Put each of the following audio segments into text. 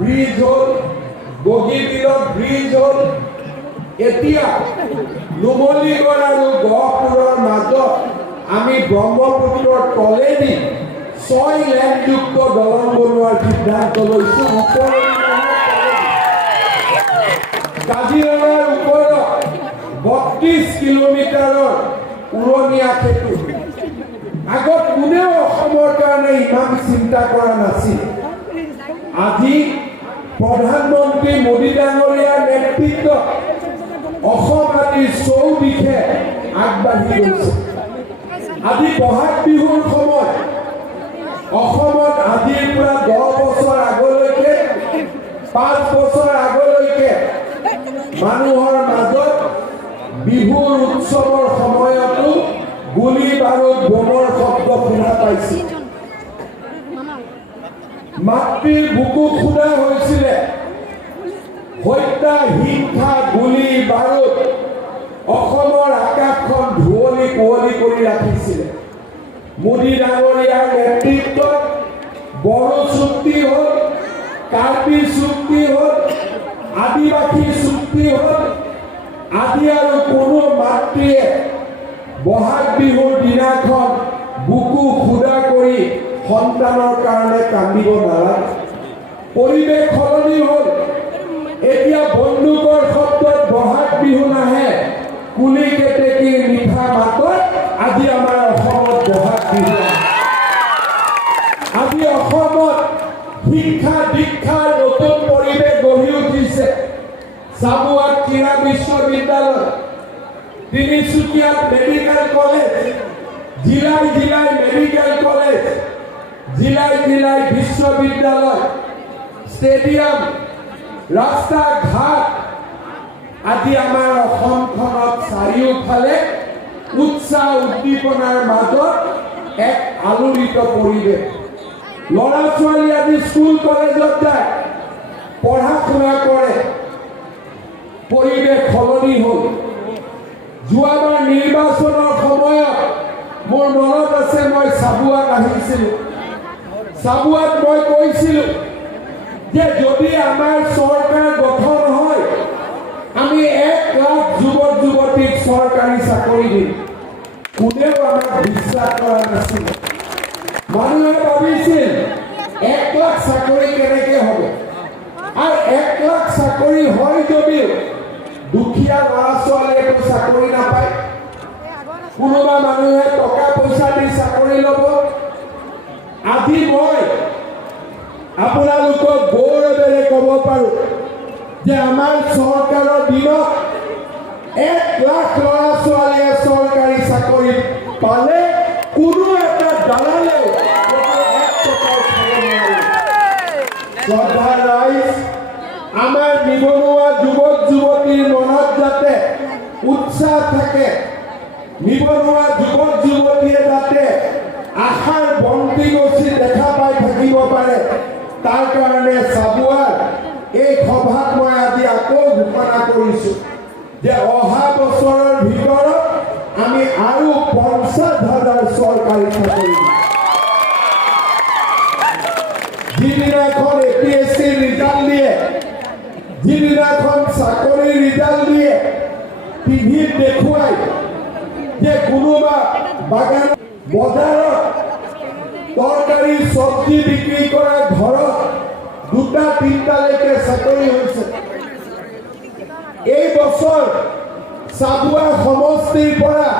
Bridge হল বগীবিলত bridge হল এতিয়া নুমলীগড় আৰু গহপুৰৰ মাজত আমি ব্ৰহ্মপুত্ৰৰ তলেদি 6 লেনযুক্ত দলং বনোৱাৰ সিদ্ধান্ত লৈছো কাজিৰঙাৰ ওপৰত 32 কিলোমিটাৰৰ উৰণীয়া সেতু আগত কোনেও অসমৰ কাৰণে ইমান চিন্তা কৰা নাছিল আজি প্ৰধানমন্ত্ৰী মোদী ডাঙৰীয়াৰ নেতৃত্বত অসম আদি চৌদিশে আগবাঢ়ি গৈছে আজি বহাগ বিহুৰ সময়ত অসমত আজিৰ পৰা 10 বছৰ আগলৈকে 5 বছৰ আগলৈকে মানুহৰ মাজত বিহুৰ উৎসৱৰ সময়তো গুলি বাৰুদ বোমৰ শব্দ শুনা পাইছিল মাতৃৰ বুকু খুদা হৈছিলে হত্যা হিংসা গুলি বাৰুদ অসমৰ আকাশখন ধুৱলি কুঁৱলী কৰি ৰাখিছিলে মোদী ডাঙৰীয়াৰ নেতৃত্বত বড়ো চুক্তি হ'ল কাৰ্বি চুক্তি হ'ল আদিবাসী চুক্তি হ'ল আজি আৰু কোনো মাতৃয়ে বহাগ বিহুৰ দিনাখন বুকু খুদা কৰি সন্তানৰ কাৰণে কান্দিব নালাগে পৰিৱেশ সলনি হ'ল এতিয়া বন্দুকৰ শব্দত বহাগ বিহু নাহে কুলি কেতেকীৰ মিঠা মাতত আজি আমাৰ অসমত বহাগ বিহু আজি অসমত শিক্ষা দীক্ষাৰ নতুন পৰিৱেশ গঢ়ি উঠিছে চাবুৱাত ক্ৰীড়া বিশ্ববিদ্যালয় তিনিচুকীয়াত মেডিকেল কলেজ জিলাই জিলাই মেডিকেল কলেজ জিলাই জিলাই বিশ্ববিদ্যালয় ষ্টেডিয়াম ৰাস্তা ঘাট আজি আমাৰ অসমখনত চাৰিওফালে উৎসাহ উদ্দীপনাৰ মাজত এক আলোড়িত পৰিৱেশ ল'ৰা ছোৱালী আজি স্কুল কলেজত যায় পঢ়া শুনা কৰে পৰিৱেশ সলনি হ'ল যোৱাবাৰ নিৰ্বাচনৰ সময়ত মোৰ মনত আছে মই চাবুৱাত আহিছিলোঁ চাবুৱাত মই কৈছিলোঁ যে যদি আমাৰ চৰকাৰ গঠন হয় আমি 1 লাখ যুৱক যুৱতীক চৰকাৰী চাকৰি দিম কোনেও আমাক বিশ্বাস কৰা নাছিল মানুহে ভাবিছিল 1 লাখ চাকৰি কেনেকৈ হ'ব আৰু 1 লাখ চাকৰি হয় যদিও দুখীয়া ল'ৰা ছোৱালীয়ে চাকৰি নাপায় কোনোবা মানুহে টকা পইচা দি চাকৰি ল'ব আজি মই আপোনালোকক গৌৰৱেৰে ক'ব পাৰোঁ যে আমাৰ চৰকাৰৰ দিনত 1 লাখ ল'ৰা ছোৱালীয়ে চৰকাৰী চাকৰি পালে কোনো এটা দালালেও শ্ৰদ্ধা ৰাইজ আমাৰ নিবনুৱা যুৱক যুৱতীৰ মনত যাতে উৎসাহ থাকে নিবনুৱা যুৱক যুৱতীয়ে যাতে কৰিছোঁ যে অহা বছৰৰ ভিতৰত আমি আৰু 50,000 চৰকাৰী চাকৰি যিদিনাখন APSC ৰিজাল্ট দিয়ে, যিদিনাখন চাকৰি ৰিজাল্ট দিয়ে, টিভিত দেখুৱাই যে কোনোবা বাগান বজাৰত তৰকাৰী চব্জি বিক্ৰী কৰা ঘৰত 2-3টালৈকে চাকৰি হৈছে। এই বছৰ চাবুৱা সমষ্টিৰ পৰা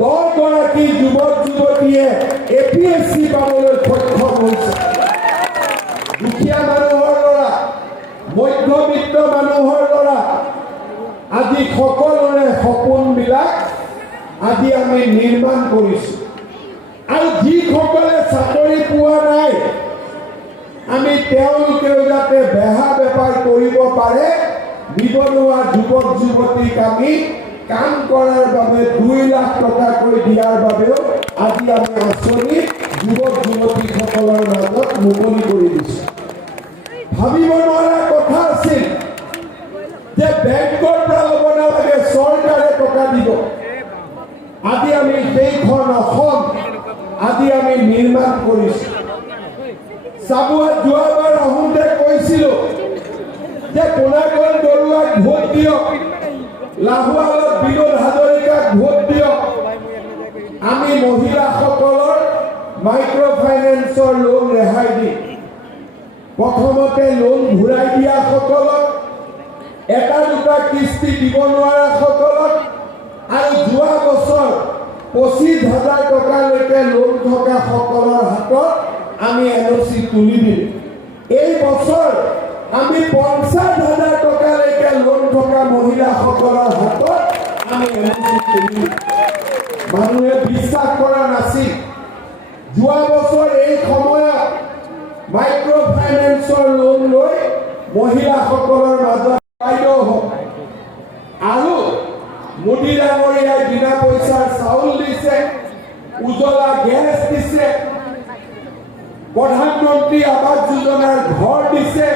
10 গৰাকী যুৱক যুৱতীয়ে APSC পাবলৈ সক্ষম হৈছে। দুখীয়া মানুহৰ ল'ৰা, মধ্যবিত্ত মানুহৰ ল'ৰা, আজি সকলোৰে সপোনবিলাক আজি আমি নিৰ্মাণ কৰিছোঁ। আৰু যিসকলে চাকৰি পোৱা নাই, আমি তেওঁলোকেও যাতে বেহা বেপাৰ কৰিব পাৰে, নিবনুৱা যুৱক যুৱতীক আমি কাম কৰাৰ বাবে 2 লাখ টকাকৈ দিয়াৰ বাবেও আজি আমি আঁচনি যুৱক যুৱতীসকলৰ মাজত মুকলি কৰি দিছোঁ। ভাবিব নোৱাৰা কথা আছিল যে বেংকৰ পৰা ল'ব নালাগে, চৰকাৰে টকা দিব। আজি আমি সেইখন অসম আজি আমি নিৰ্মাণ কৰিছোঁ। চাবুৱাত যোৱাবাৰ আহোঁতে কৈছিলোঁ যে কোনাকণ বৰুৱাক ভোট দিয়ক, লাহোৱালত বিনোদ হাজৰিকাক ভোট দিয়ক। আমি মহিলাসকলৰ মাইক্ৰ' ফাইনেন্সৰ লোন ৰেহাই দিম। প্ৰথমতে লোন ঘূৰাই দিয়াসকলক, 1-2টা কিস্তি দিব নোৱাৰাসকলক, আৰু যোৱা বছৰ 25,000 টকালৈকে লোন থকা সকলৰ হাতত আমি NOC তুলি দিম। এই বছৰ আমি 50,000 টকালৈকে লোন থকা মহিলাসকলৰ হাতত আমি NOC তুলি দিম। মানুহে বিশ্বাস কৰা নাছিল। যোৱা বছৰ এই সময়ত মাইক্ৰ' ফাইনেন্সৰ লোন লৈ মহিলাসকলৰ মাজত বাইদেউ হওক, আৰু মোদী ডাঙৰীয়াই বিনা পইচাৰ চাউল দিছে, উজ্বলা গেছ দিছে, প্ৰধানমন্ত্ৰী আৱাস যোজনাৰ ঘৰ দিছে,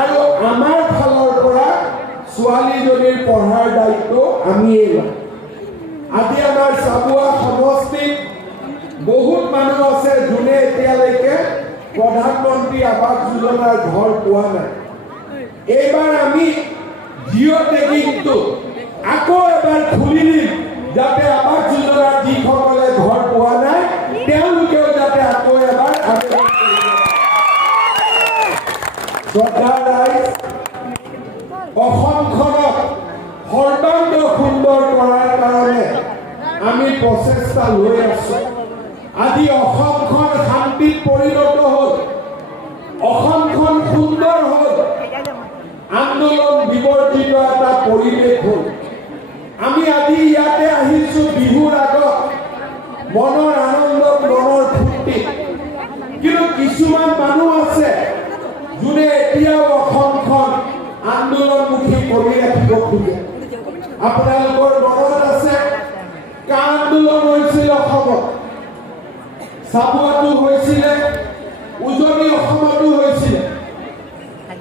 আৰু আমাৰ ফালৰ পৰা ছোৱালীজনীৰ পঢ়াৰ দায়িত্ব আমিয়েই লওঁ। আজি আমাৰ চাবুৱা সমষ্টিত বহুত মানুহ আছে যোনে এতিয়ালৈকে প্ৰধানমন্ত্ৰী আৱাস যোজনাৰ ঘৰ পোৱা নাই। এইবাৰ আমি জিঅ' টেগিংটো আকৌ এবাৰ খুলি দিম, যাতে আৱাস যোজনাৰ যিসকলে ঘৰ পোৱা নাই তেওঁলোকেও যাতে আকৌ এবাৰ আবেদন কৰিব। শ্ৰদ্ধাৰ ৰাইজ, অসমখনক সৰ্বাংগ সুন্দৰ কৰাৰ কাৰণে আমি প্ৰচেষ্টা লৈ আছোঁ। আজি অসমখন শান্তিত পৰিণত হ'ল, অসমখন সুন্দৰ হ'ল, আন্দোলন বিবৰ্জিত এটা পৰিৱেশ হ'ল। আমি আজি ইয়াতে আহিছোঁ বিহুৰ আগত, মনৰ আনন্দত, মনৰ ফূৰ্তি। কিন্তু কিছুমান মানুহ আছে যোনে এতিয়াও অসমখন আন্দোলনমুখী কৰি ৰাখিব খোজে। আপোনালোকৰ মনত আছে কা আন্দোলন হৈছিল অসমত, চাবুৱাতো হৈছিলে, উজনি অসমতো হৈছিলে।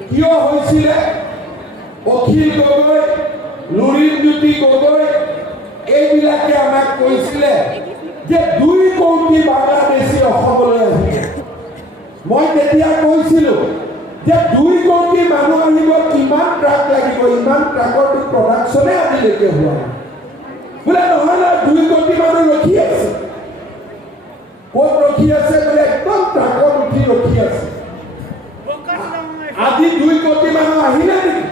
কিয় হৈছিলে? অখিল গগৈ, লুৰিণজ্যোতি গগৈ এইবিলাকে আমাক কৈছিলে যে 2 কোটি বাংলাদেশী অসমলৈ আহিব। মই তেতিয়া কৈছিলোঁ যে 2 কোটি মানুহ আহিব, কিমান ট্ৰাক লাগিব? ইমান ট্ৰাকৰটো প্ৰডাকশ্যনে আজিলৈকে হোৱা নাই। বোলে নহয় নহয়, 2 কোটি মানুহ ৰখি আছে। ক'ত ৰখি আছে? বোলে একদম ট্ৰাকত উঠি ৰখি আছে। আজি 2 কোটি মানুহ আহিলে নেকি?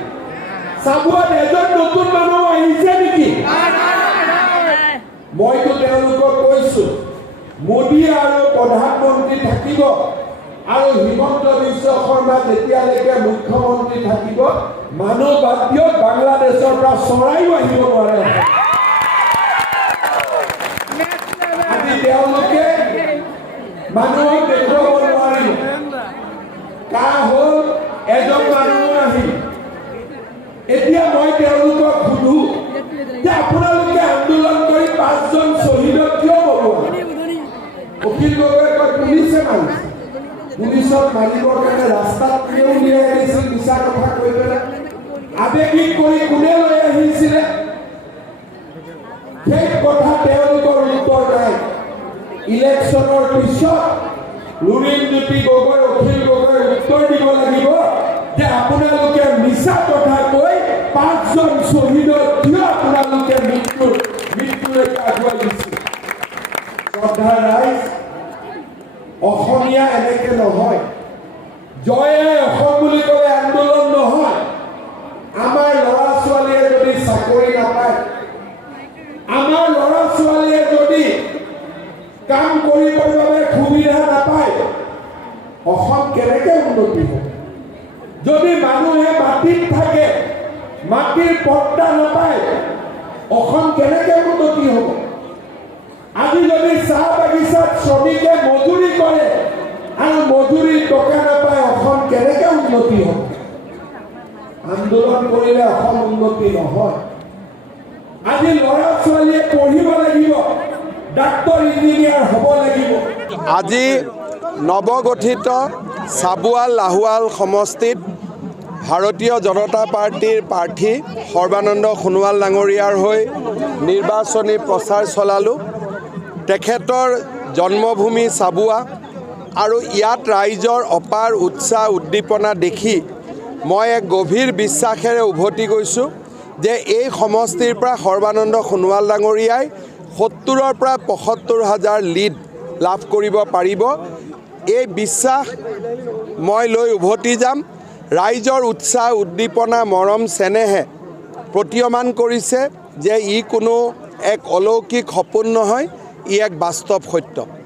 চাবুৱাত এজন নতুন মানুহ আহিছে নেকি? মইতো তেওঁলোকক কৈছোঁ মোদী আৰু প্ৰধানমন্ত্ৰী থাকিব, আৰু হিমন্ত বিশ্ব শৰ্মা যেতিয়ালৈকে মুখ্যমন্ত্ৰী থাকিব, মানুহ বাদ দিয়ক, বাংলাদেশৰ পৰা চৰাইও আহিব নোৱাৰে। আজি তেওঁলোকে মানুহক দেখুৱাব নোৱাৰিব। কা হ'ল এজন মানুহ আহিল। এতিয়া মই তেওঁলোকক সুধো যে আপোনালোকে আন্দোলন কৰি 5জন শ্বহীদক কিয় বগোৱা? অখিল গগৈয়ে কয় পুলিচে মাৰিছে। পুলিচক মাৰিবৰ কাৰণে ৰাস্তাত কিয় উলিয়াই দিছিল? মিছা কথা কৈ পেলাই। আবেগিক কৰি কোনে লৈ আহিছিলে সেই কথা তেওঁলোকৰ উত্তৰ নাই। ইলেকশ্যনৰ পিছত লুৰিণজ্যোতি গগৈ, অখিল গগৈ উত্তৰ দিব লাগিব যে আপোনালোকে মিছা কথা কৈ 5জন শ্বহীদক কিয় আপোনালোকে মৃত্যুলৈকে আগুৱাই দিছিল। শ্ৰদ্ধাৰ ৰাইজ, অসমীয়া এনেকে নহয়। জয় অসম বুলি ক'লে আন্দোলন নহয়। আমাৰ ল'ৰা ছোৱালীয়ে যদি চাকৰি নাপায়, আমাৰ ল'ৰা ছোৱালীয়ে যদি কাম কৰিবৰ বাবে সুবিধা নাপায়, অসম কেনেকৈ উন্নতি হ'ব? যদি মানুহে মাটিত থাকে, মাটিৰ পট্টা নাপায়, অসম কেনেকৈ উন্নতি হ'ব? আজি যদি চাহ বাগিচাত শ্ৰমিকে মজুৰি কৰে আৰু মজুৰিৰ টকা নাপায়, অসম কেনেকৈ উন্নতি হ'ব? আন্দোলন কৰিলে অসম উন্নতি নহয়। আজি ল'ৰা ছোৱালীয়ে পঢ়িব লাগিব, ডাক্তৰ ইঞ্জিনিয়াৰ হ'ব লাগিব। আজি নৱগঠিত চাবুৱা লাহোৱাল সমষ্টিত ভাৰতীয় জনতা পাৰ্টিৰ প্ৰাৰ্থী সৰ্বানন্দ সোণোৱাল ডাঙৰীয়াৰ হৈ নিৰ্বাচনী প্ৰচাৰ চলালোঁ। তেখেতৰ জন্মভূমি চাবুৱা আৰু ইয়াত ৰাইজৰ অপাৰ উৎসাহ উদ্দীপনা দেখি মই এক গভীৰ বিশ্বাসেৰে উভতি গৈছোঁ যে এই সমষ্টিৰ পৰা সৰ্বানন্দ সোণোৱাল ডাঙৰীয়াই 70ৰ পৰা 75,000 লিড লাভ কৰিব পাৰিব। এই বিশ্বাস মই লৈ উভতি যাম। ৰাইজৰ উৎসাহ উদ্দীপনা মৰম চেনেহে প্ৰতীয়মান কৰিছে যে ই কোনো এক অলৌকিক সপোন নহয়, ই এক বাস্তৱ সত্য।